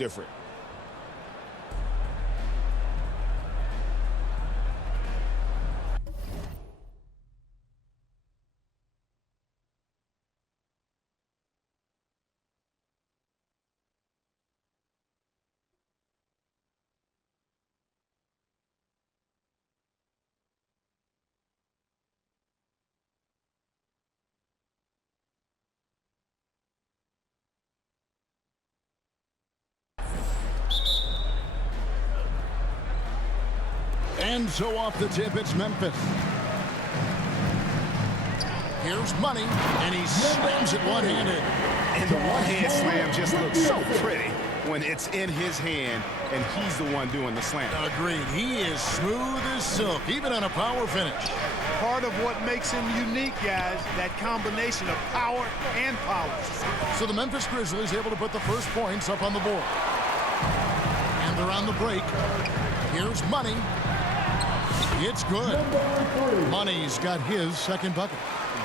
different. And so off the tip, it's Memphis. Here's Money, and he slams it one-handed. And the one-hand slam just looks so pretty when it's in his hand and he's the one doing the slam. Agreed. He is smooth as silk, even on a power finish. Part of what makes him unique, guys, that combination of power and polish. So the Memphis Grizzlies able to put the first points up on the board. And they're on the break. Here's Money. It's good. Money's got his second bucket.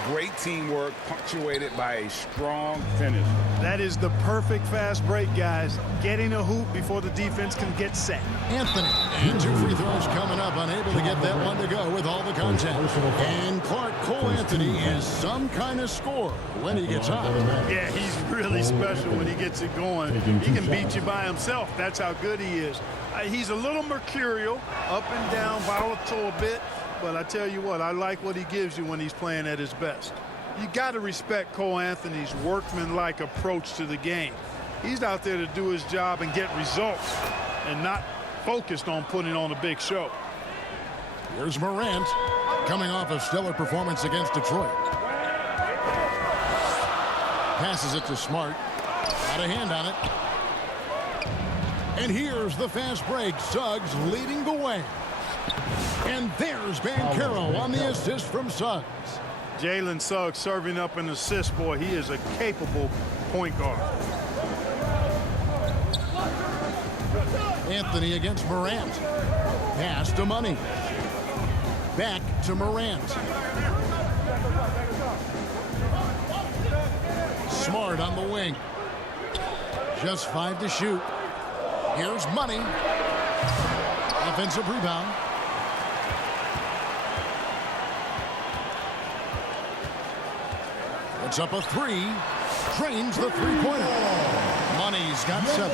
Great teamwork punctuated by a strong finish. That is the perfect fast break, guys. Getting a hoop before the defense can get set. Anthony, and two free throws coming up, unable to get that one to go with all the contact. And Cole Anthony is some kind of scorer when he gets hot. Yeah, he's really special when he gets it going. He can beat you by himself. That's how good he is. He's a little mercurial, up and down, volatile a bit. But I tell you what, I like what he gives you when he's playing at his best. You got to respect Cole Anthony's workmanlike approach to the game. He's out there to do his job and get results and not focused on putting on a big show. Here's Morant coming off a stellar performance against Detroit. Passes it to Smart. Got a hand on it. And here's the fast break. Suggs leading the way. And there's Banchero on the assist from Suggs. Jalen Suggs serving up an assist, boy. He is a capable point guard. Anthony against Morant. Pass to Money. Back to Morant. Smart on the wing. Just 5 to shoot. Here's Money. Offensive rebound. It's up a 3. Drains the three-pointer. Money's got 7.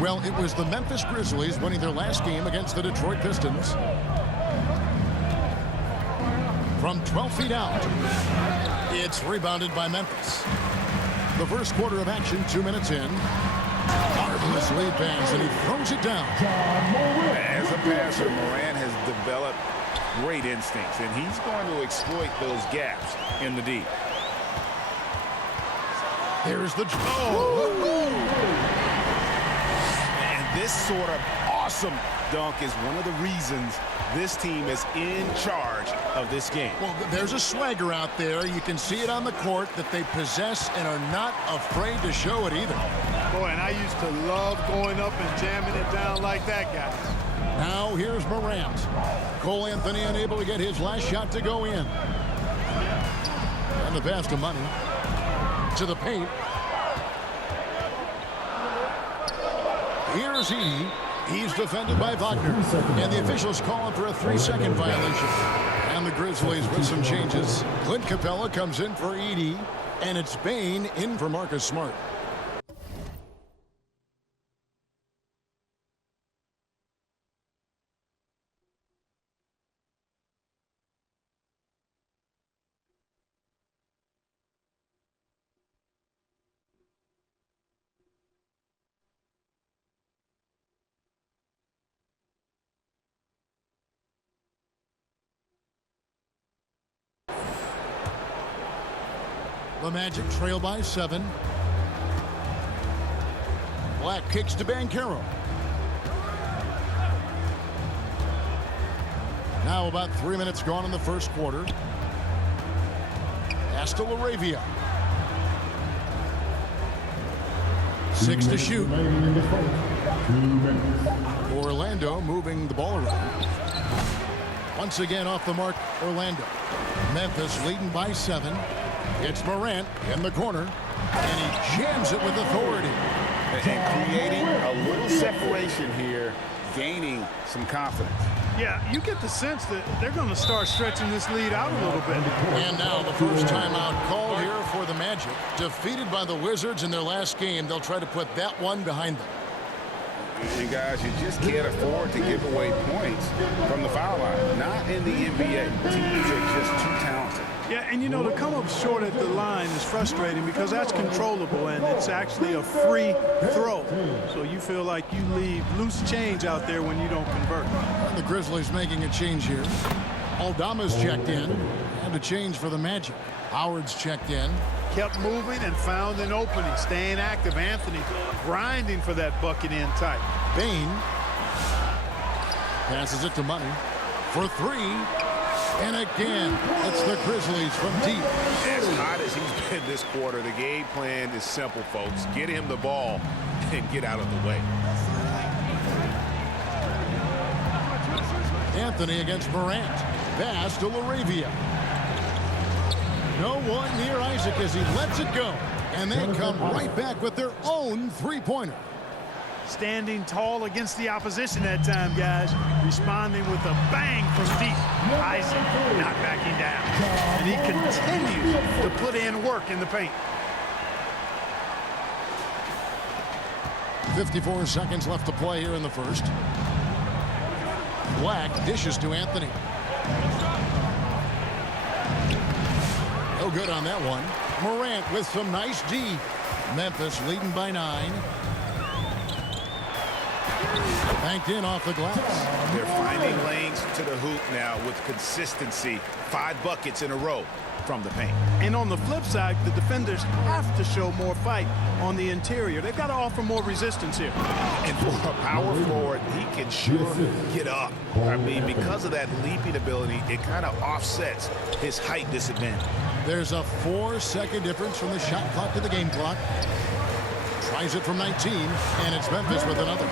Well, it was the Memphis Grizzlies winning their last game against the Detroit Pistons. From 12 feet out, it's rebounded by Memphis. The first quarter of action, 2 minutes in. Marvelous lead pass, and he throws it down. As a passer, Morant has developed great instincts, and he's going to exploit those gaps in the D. Here's the... This sort of awesome dunk is one of the reasons this team is in charge of this game. Well, there's a swagger out there. You can see it on the court that they possess and are not afraid to show it either. Boy, and I used to love going up and jamming it down like that, guys. Now here's Morant. Cole Anthony unable to get his last shot to go in. And the pass to Money. To the paint. Here's Edey. He's defended by Wagner. And the officials call him for a 3-second violation. And the Grizzlies with some changes. Clint Capella comes in for Edey. And it's Bane in for Marcus Smart. The Magic trail by 7. Black kicks to Banchero. Now about 3 minutes gone in the first quarter. Pass to LaRavia. 6 to shoot. Orlando moving the ball around. Once again off the mark, Orlando. Memphis leading by 7. It's Morant in the corner, and he jams it with authority. And creating a little separation here, gaining some confidence. Yeah, you get the sense that they're going to start stretching this lead out a little bit. And now the first timeout call here for the Magic. Defeated by the Wizards in their last game, they'll try to put that one behind them. And guys, you just can't afford to give away points from the foul line. Not in the NBA. Teams are just too talented. Yeah, and you know, to come up short at the line is frustrating because that's controllable and it's actually a free throw. So you feel like you leave loose change out there when you don't convert. And the Grizzlies making a change here. Aldama's checked in, and a change for the Magic. Howard's checked in. Kept moving and found an opening, staying active. Anthony grinding for that bucket in tight. Bane passes it to Money for 3. And again, it's the Grizzlies from deep. As hot as he's been this quarter, the game plan is simple, folks. Get him the ball and get out of the way. Anthony against Morant. Pass to LaRavia. No one near Isaac as he lets it go. And they come right back with their own three-pointer. Standing tall against the opposition that time, guys. Responding with a bang from deep. Isaac not backing down. And he continues to put in work in the paint. 54 seconds left to play here in the first. Black dishes to Anthony. No good on that one. Morant with some nice D. Memphis leading by 9. Banked in off the glass. They're finding lanes to the hoop now with consistency. 5 buckets in a row from the paint. And on the flip side, the defenders have to show more fight on the interior. They've got to offer more resistance here. And for a power forward, he can sure get up. I mean, because of that leaping ability, it kind of offsets his height disadvantage. There's a 4-second difference from the shot clock to the game clock. Tries it from 19, and it's Memphis with another.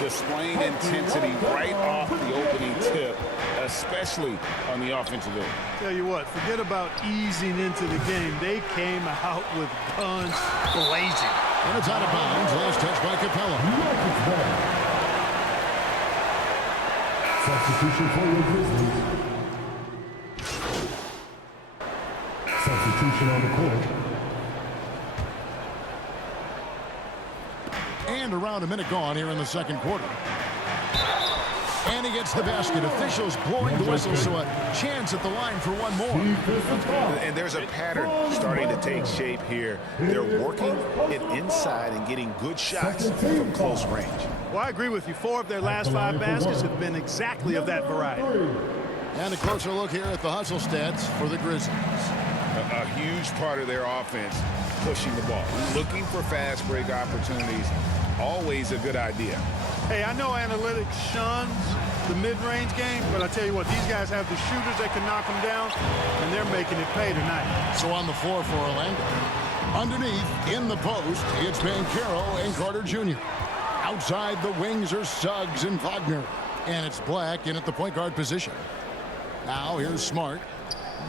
Displaying intensity right off the opening tip, especially on the offensive end. Tell you what, forget about easing into the game. They came out with guns blazing. And it's out of bounds. Last touch by Capella. Substitution for the Grizzlies. Substitution on the court. And around a minute gone here in the second quarter. And he gets the basket. Officials blowing the whistle, so a chance at the line for one more. And there's a pattern starting to take shape here. They're working it inside and getting good shots from close range. Well, I agree with you. 4 of their last 5 baskets have been exactly of that variety. And a closer look here at the hustle stats for the Grizzlies. A huge part of their offense, pushing the ball, looking for fast break opportunities. Always a good idea. Hey, I know analytics shuns the mid-range game, but I tell you what, these guys have the shooters that can knock them down, and they're making it pay tonight. So on the floor for Orlando. Underneath, in the post, it's Banchero and Carter Jr. Outside, the wings are Suggs and Wagner. And it's Black in at the point guard position. Now here's Smart.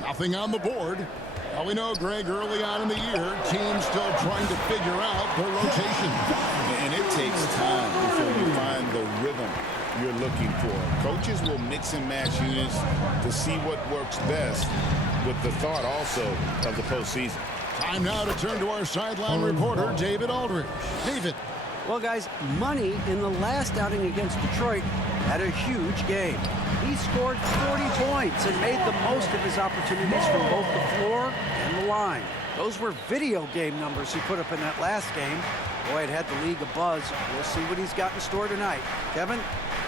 Nothing on the board. Well, we know, Greg, early on in the year, teams still trying to figure out their rotation. And it takes time before you find the rhythm you're looking for. Coaches will mix and match units to see what works best with the thought also of the postseason. Time now to turn to our sideline reporter, David Aldridge. David. Well, guys, Money in the last outing against Detroit had a huge game. He scored 40 points and made the most of his opportunities from both the floor and the line. Those were video game numbers he put up in that last game. Boy, it had the league abuzz. We'll see what he's got in store tonight. Kevin?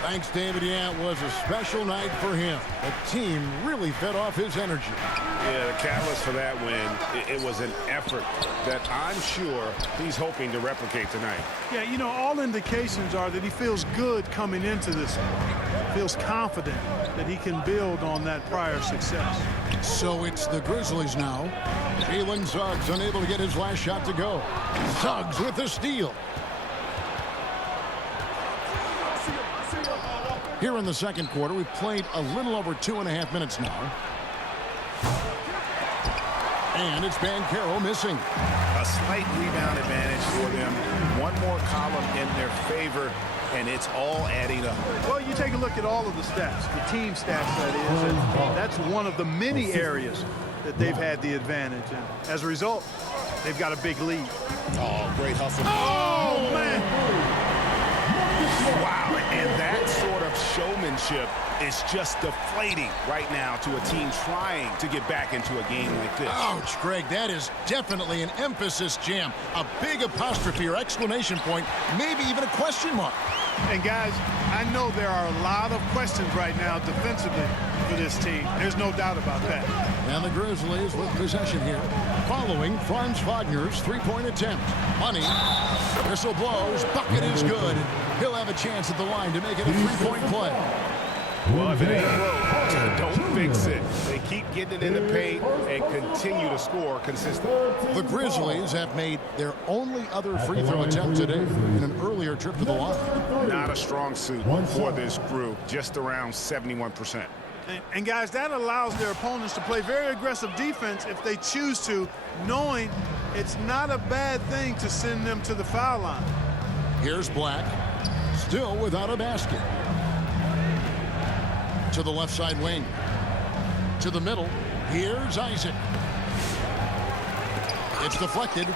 Thanks, David. Yeah, it was a special night for him. The team really fed off his energy. Yeah, the catalyst for that win, it was an effort that I'm sure he's hoping to replicate tonight. Yeah, you know, all indications are that he feels good coming into this one. Feels confident that he can build on that prior success. So it's the Grizzlies now. Jalen Suggs unable to get his last shot to go. Suggs with the steal. Here in the second quarter, we've played a little over 2.5 minutes now. And it's Banchero missing. A slight rebound advantage for them. One more column in their favor, and it's all adding up. Well, you take a look at all of the stats, the team stats that is, and that's one of the many areas that they've had the advantage. And as a result, they've got a big lead. Oh, great hustle. Oh, man! Wow, and that sort of showmanship is just deflating right now to a team trying to get back into a game like this. Ouch, Greg, that is definitely an emphasis jam. A big apostrophe or exclamation point, maybe even a question mark. And guys, I know there are a lot of questions right now defensively for this team. There's no doubt about that. And the Grizzlies with possession here. Following Franz Wagner's three-point attempt. Money. Whistle blows. Bucket is good. He'll have a chance at the line to make it a three-point play. Well, if it ain't broke, don't fix it. They keep getting it in the paint and continue to score consistently. The Grizzlies have made their only other free throw attempt today in an earlier trip to the line. Not a strong suit for this group, just around 71%. And guys, that allows their opponents to play very aggressive defense if they choose to, knowing it's not a bad thing to send them to the foul line. Here's Black, still without a basket. To the left side wing. To the middle. Here's Isaac. It's deflected.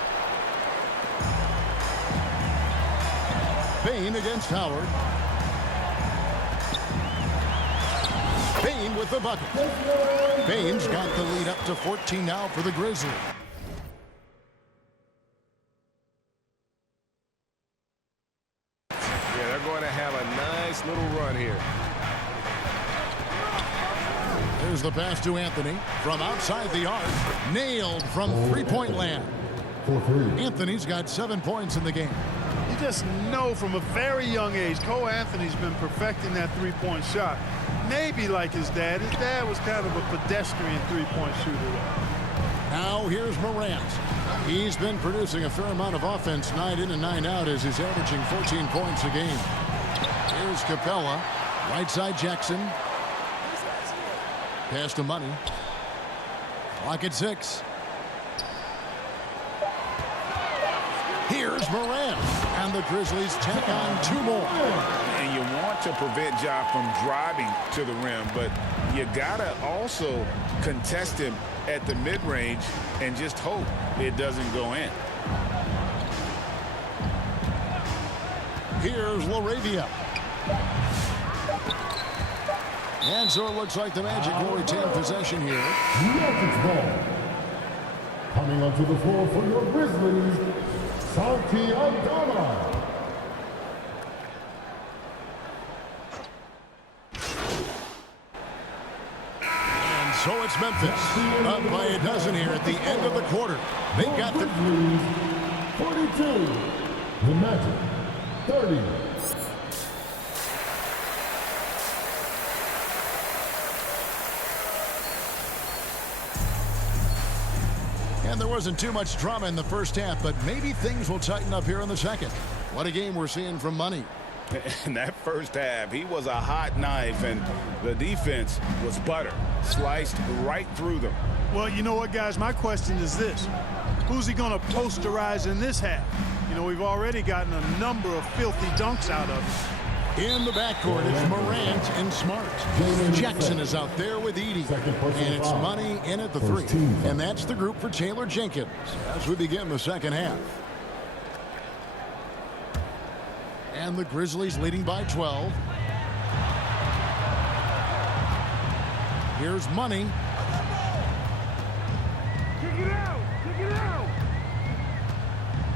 Bane against Howard. Bane with the bucket. Bane's got the lead up to 14 now for the Grizzlies. Yeah, they're going to have a nice little run here. There's the pass to Anthony from outside the arc. Nailed from three-point land. Anthony's got 7 points in the game. You just know from a very young age, Cole Anthony's been perfecting that three-point shot. Maybe like his dad. His dad was kind of a pedestrian three-point shooter. Now here's Morant. He's been producing a fair amount of offense night in and night out as he's averaging 14 points a game. Here's Capella. Right side Jackson. Pass to Money. Clock at 6. Here's Morant. And the Grizzlies tack on 2 more. And you want to prevent Ja from driving to the rim, but you gotta also contest him at the mid-range and just hope it doesn't go in. Here's LaRavia. And so it looks like the Magic will retain possession here. Magic ball. Coming onto the floor for your Grizzlies, Santi Aldama. And so it's Memphis. Up by a dozen here at the end of the quarter. They got the... Grizzlies, 42. The Magic, 30. And there wasn't too much drama in the first half, but maybe things will tighten up here in the second. What a game we're seeing from Money. In that first half, he was a hot knife, and the defense was butter. Sliced right through them. Well, you know what, guys? My question is this. Who's he going to posterize in this half? You know, we've already gotten a number of filthy dunks out of him. In the backcourt, it's Morant and Smart. Jackson is out there with Edey. And it's Money in at the 3. And that's the group for Taylor Jenkins as we begin the second half. And the Grizzlies leading by 12. Here's Money.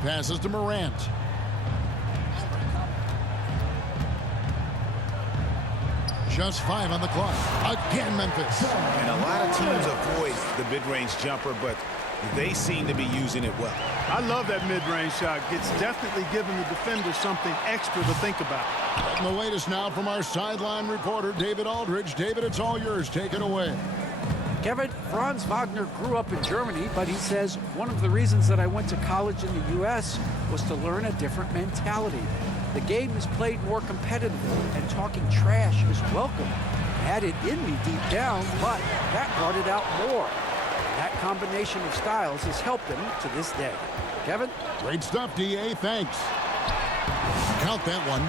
Passes to Morant. Just 5 on the clock. Again, Memphis. And a lot of teams avoid the mid-range jumper, but they seem to be using it well. I love that mid-range shot. It's definitely giving the defender something extra to think about. And the latest now from our sideline reporter, David Aldridge. David, it's all yours. Take it away. Kevin, Franz Wagner grew up in Germany, but he says one of the reasons that I went to college in the U.S. was to learn a different mentality. The game is played more competitively, and talking trash is welcome. I had it in me deep down, but that brought it out more. That combination of styles has helped him to this day. Kevin? Great stuff, D.A. Thanks. Count that one.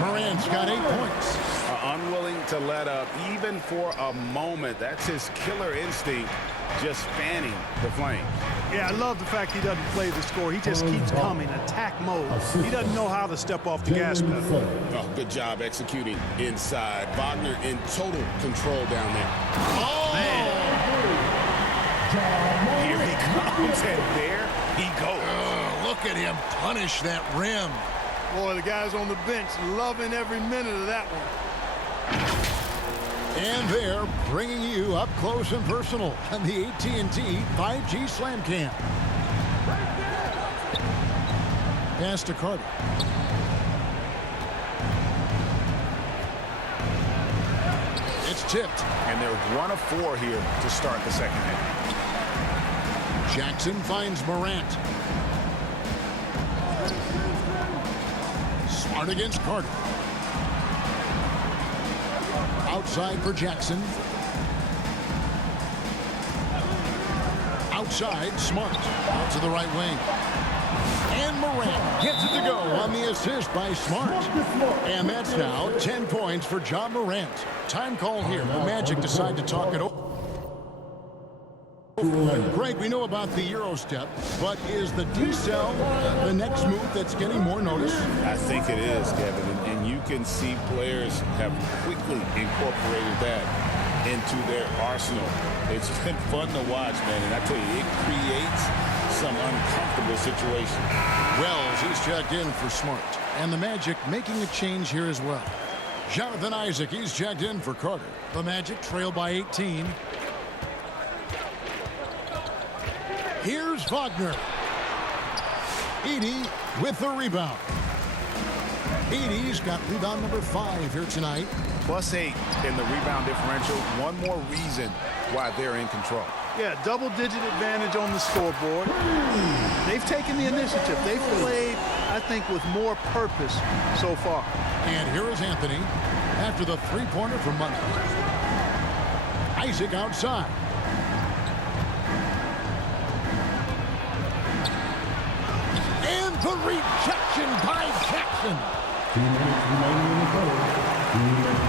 Morant's got 8 points. Unwilling to let up, even for a moment. That's his killer instinct, just fanning the flames. Yeah, I love the fact he doesn't play the score. He just keeps coming, attack mode. He doesn't know how to step off the gas pedal. Oh, good job executing inside. Wagner in total control down there. Oh, man. Here he comes, and there he goes. Look at him punish that rim. Boy, the guys on the bench loving every minute of that one. And they're bringing you up close and personal on the AT&T 5G Slam Cam. Pass to Carter. It's tipped. And they're 1 of 4 here to start the second half. Jackson finds Morant. Smart against Carter. Outside for Jackson. Outside, Smart. Out to the right wing. And Morant gets it to go on the assist by Smart. And that's now 10 points for John Morant. Time call here. The Magic decide to talk it over. Greg, we know about the Euro step, but is the decel the next move that's getting more notice? I think it is, Kevin, and you can see players have quickly incorporated that into their arsenal. It's been fun to watch, man, and I tell you, it creates some uncomfortable situations. Wells, he's checked in for Smart, and the Magic making a change here as well. Jonathan Isaac, he's checked in for Carter. The Magic trail by 18. Here's Wagner. Edey with the rebound. Edey's got rebound number 5 here tonight. +8 in the rebound differential. One more reason why they're in control. Yeah, double-digit advantage on the scoreboard. They've taken the initiative. They've played, I think, with more purpose so far. And here is Anthony after the three-pointer from Money. Isaac outside. And the rejection by Jackson. 2 minutes remaining in the third. 2 minutes.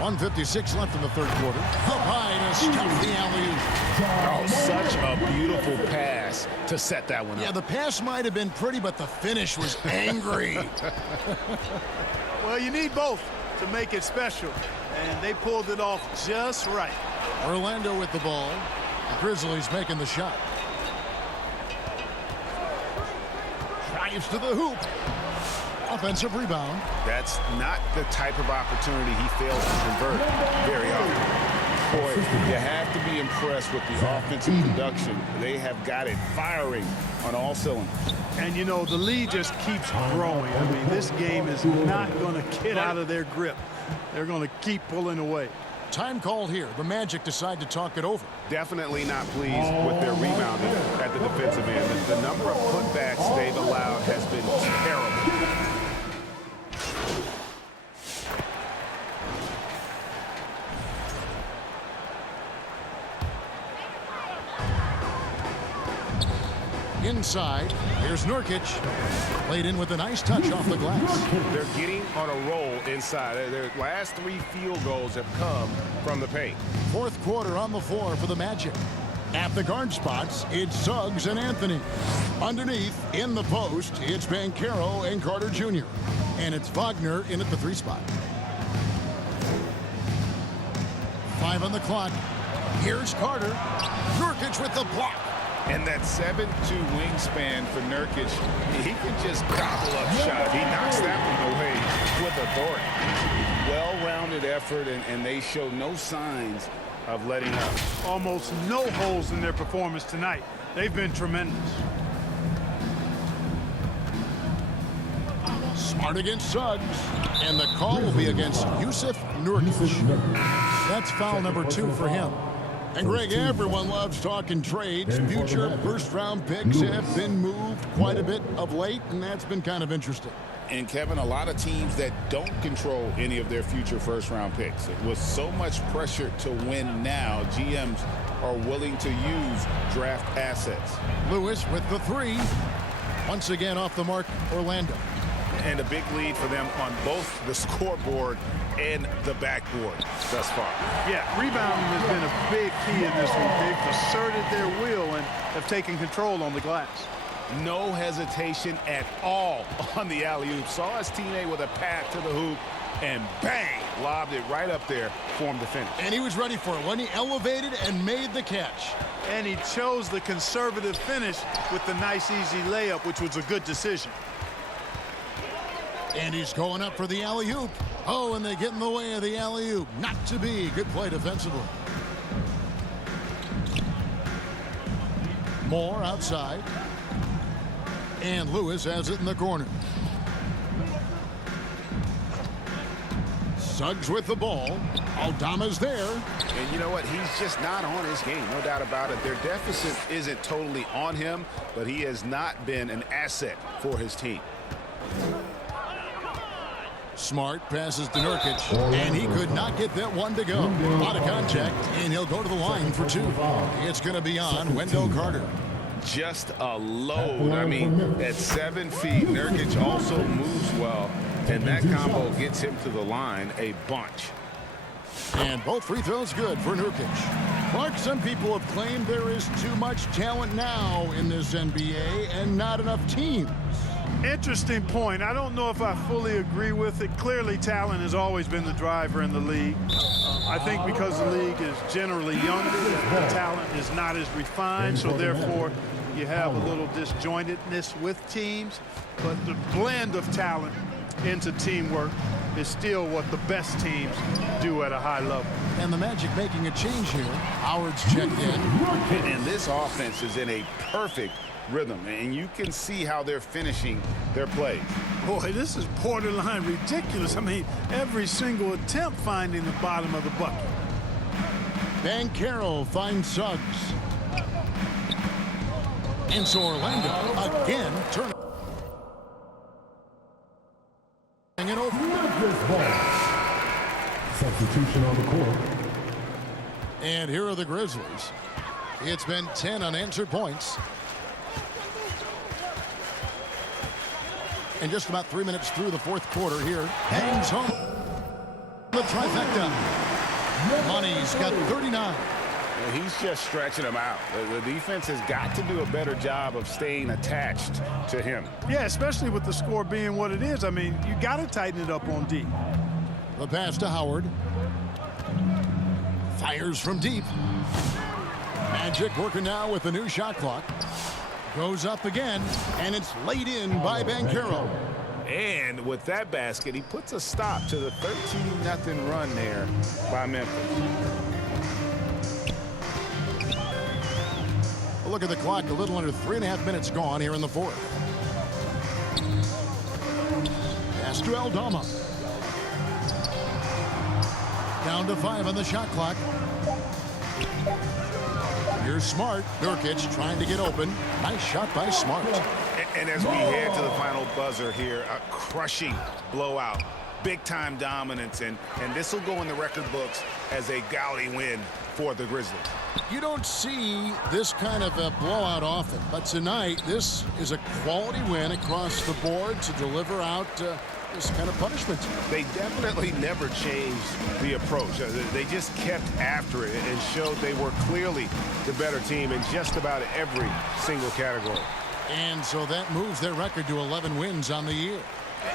1:56 left in the third quarter. Up high to stuff the alley-oop. Oh, such a beautiful pass to set that one up. Yeah, the pass might have been pretty, but the finish was angry. Well, you need both to make it special, and they pulled it off just right. Orlando with the ball. The Grizzlies making the shot. Drives to the hoop. Offensive rebound. That's not the type of opportunity he fails to convert very often. Boy, you have to be impressed with the offensive production. They have got it firing on all cylinders. And, you know, the lead just keeps growing. I mean, this game is not going to get out of their grip. They're going to keep pulling away. Time called here. The Magic decide to talk it over. Definitely not pleased with their rebounding at the defensive end. The number of putbacks they've allowed has been terrible. Inside, here's Nurkic. Played in with a nice touch off the glass. They're getting on a roll inside. Their last 3 field goals have come from the paint. Fourth quarter on the floor for the Magic. At the guard spots, it's Suggs and Anthony. Underneath, in the post, it's Banchero and Carter Jr. And it's Wagner in at the 3 spot. 5 on the clock. Here's Carter. Nurkic with the block. And that 7'2" wingspan for Nurkic, he can just gobble up shots. He knocks that one away with authority. Well-rounded effort, and they show no signs of letting up. Almost no holes in their performance tonight. They've been tremendous. Smart against Suggs. And the call will be against Jusuf Nurkic. That's foul number 2 for him. And Greg, everyone loves talking trades. Future first-round picks have been moved quite a bit of late, and that's been kind of interesting. And, Kevin, a lot of teams that don't control any of their future first-round picks. With so much pressure to win now, GMs are willing to use draft assets. Lewis with the 3. Once again off the mark, Orlando. And a big lead for them on both the scoreboard and the backboard thus far. Yeah, rebounding has been a big key in this one. They've asserted their will and have taken control on the glass. No hesitation at all on the alley-oop. Saw his teammate with a path to the hoop, and bang, lobbed it right up there for him to finish. And he was ready for it when he elevated and made the catch. And he chose the conservative finish with the nice, easy layup, which was a good decision. And he's going up for the alley-oop. Oh, and they get in the way of the alley-oop. Not to be. Good play defensively. Moore outside. And Lewis has it in the corner. Suggs with the ball. Aldama's there. And you know what? He's just not on his game, no doubt about it. Their deficit isn't totally on him, but he has not been an asset for his team. Smart passes to Nurkic, and he could not get that one to go. A lot of contact, and he'll go to the line for 2. It's going to be on Wendell Carter. Just a load. I mean, at 7 feet, Nurkic also moves well, and that combo gets him to the line a bunch. And both free throws good for Nurkic. Clark, some people have claimed there is too much talent now in this NBA and not enough teams. Interesting point. I don't know if I fully agree with it. Clearly, talent has always been the driver in the league. I think because the league is generally younger, the talent is not as refined, so therefore you have a little disjointedness with teams. But the blend of talent into teamwork is still what the best teams do at a high level. And the Magic making a change here. Howard's checked in. And this offense is in a perfect rhythm, and you can see how they're finishing their plays. Boy, this is borderline ridiculous. I mean, every single attempt finding the bottom of the bucket. Banchero finds Suggs. And so Orlando again turning it over. Substitution on the court. And here are the Grizzlies. It's been 10 unanswered points. And just about 3 minutes through the fourth quarter here. Hangs home the trifecta. Money's got 39. He's just stretching them out. The defense has got to do a better job of staying attached to him. Yeah, especially with the score being what it is. I mean, you got to tighten it up on D. The pass to Howard. Fires from deep. Magic working now with the new shot clock. Goes up again, and it's laid in by Banchero. And with that basket, he puts a stop to the 13-0 run there by Memphis. A look at the clock, a little under 3.5 minutes gone here in the fourth. Pass to Aldama. Down to 5 on the shot clock. Here's Smart. Nurkic trying to get open. Nice shot by Smart. And as we head to the final buzzer here, a crushing blowout. Big-time dominance, and this will go in the record books as a gaudy win for the Grizzlies. You don't see this kind of a blowout often, but tonight this is a quality win across the board to deliver out this kind of punishment. They definitely never changed the approach. They just kept after it and showed they were clearly the better team in just about every single category. And so that moves their record to 11 wins on the year.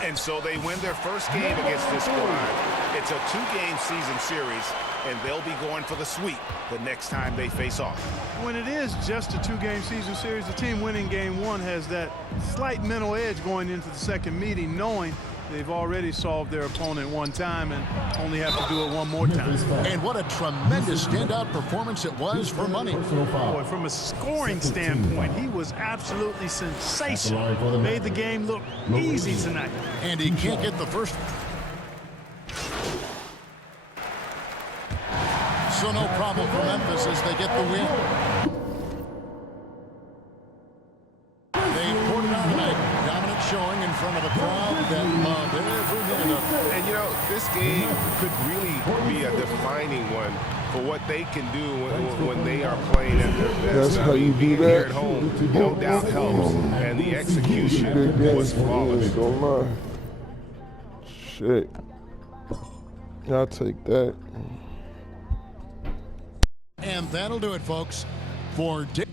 And so they win their first game against this squad. It's a 2-game season series, and they'll be going for the sweep the next time they face off. When it is just a 2-game season series, the team winning game 1 has that slight mental edge going into the second meeting, knowing they've already solved their opponent one time and only have to do it one more time. And what a tremendous standout performance it was for Money. Boy, from a scoring standpoint, he was absolutely sensational. Made the game look easy tonight. And he can't get the first. So no problem for Memphis as they get the win. They poured it on tonight. Dominant showing in front of a crowd that loved every minute of it. And, you know, this game could really be a defining one for what they can do when they are playing at their best. That's how you do being that. Here at home, no doubt helps, and the execution was flawless. Don't lie. Shit. I'll take that. And that'll do it, folks, for Dick.